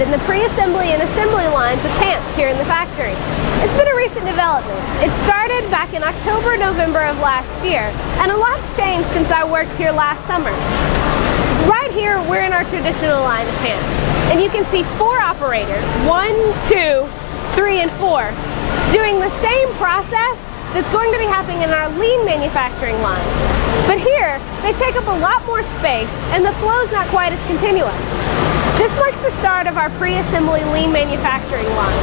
implemented in the pre-assembly and assembly lines of pants here in the factory. It's been a recent development. It started back in October, November of last year, and a lot's changed since I worked here last summer. Right here, we're in our traditional line of pants, and you can see 4 operators, 1, 2, 3, and 4, doing the same process that's going to be happening in our lean manufacturing line. But here, they take up a lot more space, and the flow is not quite as continuous. This marks the start of our pre-assembly lean manufacturing line.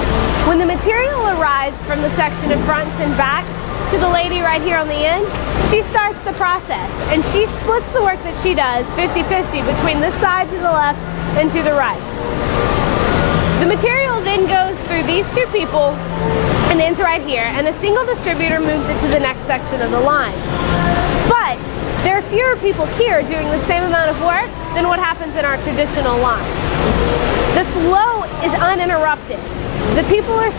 When the material arrives from the section of fronts and backs to the lady right here on the end, she starts the process, and she splits the work that she does 50-50 between this side to the left and to the right. The material then goes through these 2 people and ends right here, and a single distributor moves it to the next section of the line. But there are fewer people here doing the same amount of work than what happens in our traditional line. The flow is uninterrupted. The people are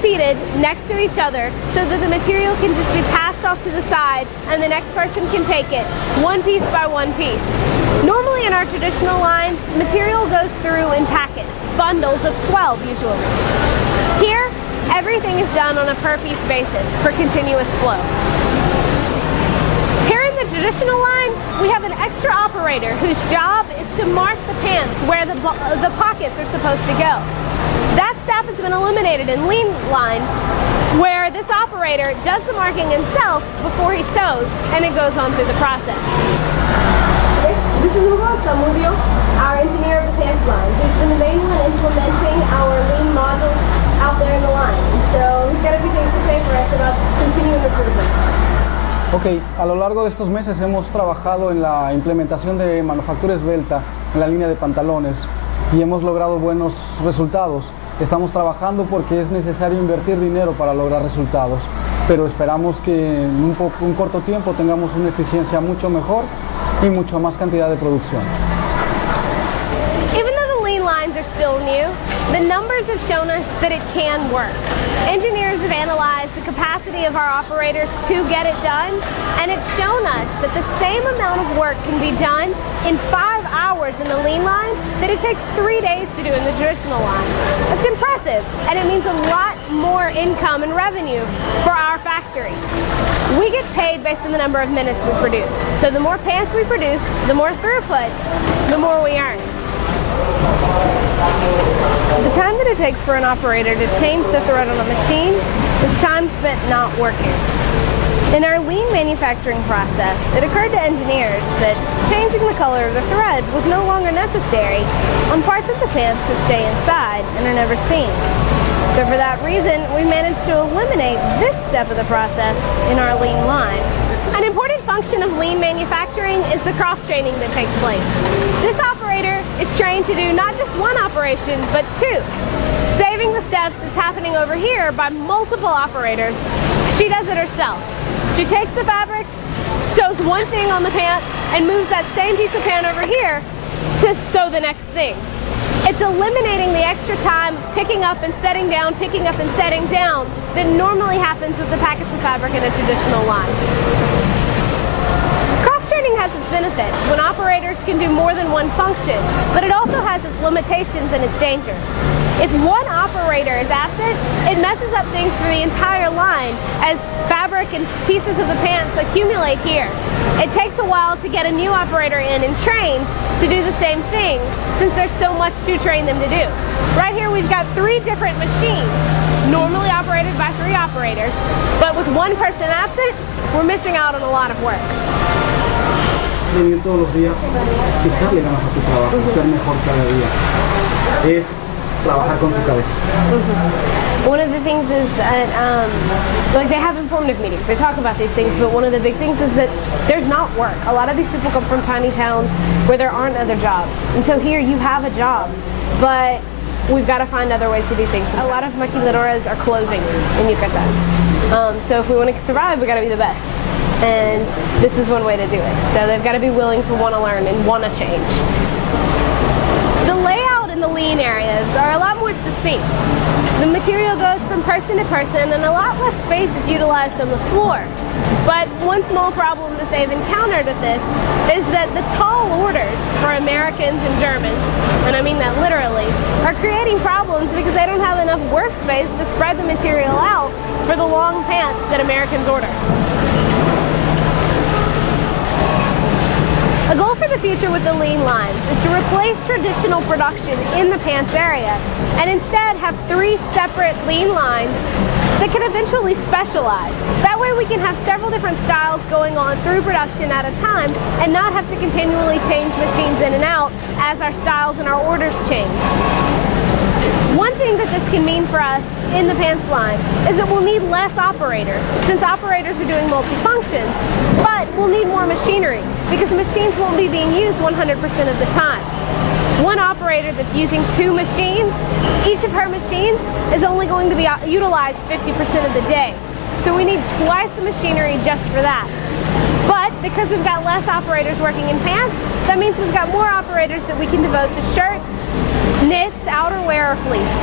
seated next to each other so that the material can just be passed off to the side and the next person can take it one piece by one piece. Normally in our traditional lines, material goes through in packets, bundles of 12 usually. Here, everything is done on a per piece basis for continuous flow. Here in the traditional line, we have an extra operator whose job is to mark the pants where the pockets are supposed to go. That staff has been eliminated in lean line, where this operator does the marking himself before he sews, and it goes on through the process. This is Hugo Samudio, our engineer of the pants line. He's been the main one implementing our lean modules out there in the line. So he's got a few things to say for us about continuous improvement. Ok, a lo largo de estos meses hemos trabajado en la implementación de manufactura esbelta en la línea de pantalones y hemos logrado buenos resultados. Estamos trabajando porque es necesario invertir dinero para lograr resultados, pero esperamos que en un corto tiempo tengamos una eficiencia mucho mejor y mucha más cantidad de producción. Even though the lean lines are still new, the numbers have shown us that it can work. Engineers have analyzed the capacity of our operators to get it done, and it's shown us that the same amount of work can be done in 5 hours in the lean line that it takes 3 days to do in the traditional line. That's impressive, and it means a lot more income and revenue for our factory. We get paid based on the number of minutes we produce. So the more pants we produce, the more throughput, the more we earn. The time that it takes for an operator to change the thread on a machine is time spent not working. In our lean manufacturing process, it occurred to engineers that changing the color of the thread was no longer necessary on parts of the pants that stay inside and are never seen. So for that reason, we managed to eliminate this step of the process in our lean line. An important function of lean manufacturing is the cross-training that takes place. This operator is trained to do not just one operation, but 2, saving the steps that's happening over here by multiple operators. She does it herself. She takes the fabric, sews one thing on the pants, and moves that same piece of pant over here to sew the next thing. It's eliminating the extra time picking up and setting down, picking up and setting down that normally happens with the packets of fabric in a traditional line. Cross-training has its benefits when operators can do more than one function, but it also has its limitations and its dangers. If one operator is absent, it messes up things for the entire line as fabric and pieces of the pants accumulate here. It takes a while to get a new operator in and trained to do the same thing since there's so much to train them to do. Right here we've got 3 different machines, normally operated by 3 operators, but with one person absent, we're missing out on a lot of work. Venir todos los días, echarle ganas a tu trabajo, ser mejor cada día. Es trabajar con su cabeza. One of the things is that, like they have informative meetings, they talk about these things, but one of the big things is that there's not work. A lot of these people come from tiny towns where there aren't other jobs. And so here you have a job, but we've got to find other ways to do things. A lot of maquiladoras are closing in Yucatan. So if we want to survive, we've got to be the best. And this is one way to do it. So they've got to be willing to want to learn and want to change. The layout in the lean areas are a lot more succinct. The material goes from person to person and a lot less space is utilized on the floor. But one small problem that they've encountered with this is that the tall orders for Americans and Germans, and I mean that literally, are are creating problems because they don't have enough workspace to spread the material out for the long pants that Americans order. A goal for the future with the lean lines is to replace traditional production in the pants area and instead have 3 separate lean lines that can eventually specialize. That way we can have several different styles going on through production at a time and not have to continually change machines in and out as our styles and our orders change. One thing that this can mean for us in the pants line is that we'll need less operators, since operators are doing multi-functions, but we'll need more machinery because machines won't be being used 100% of the time. One operator that's using 2 machines, each of her machines is only going to be utilized 50% of the day. So we need twice the machinery just for that. But because we've got less operators working in pants, that means we've got more operators that we can devote to shirts, knits, outerwear, or fleece.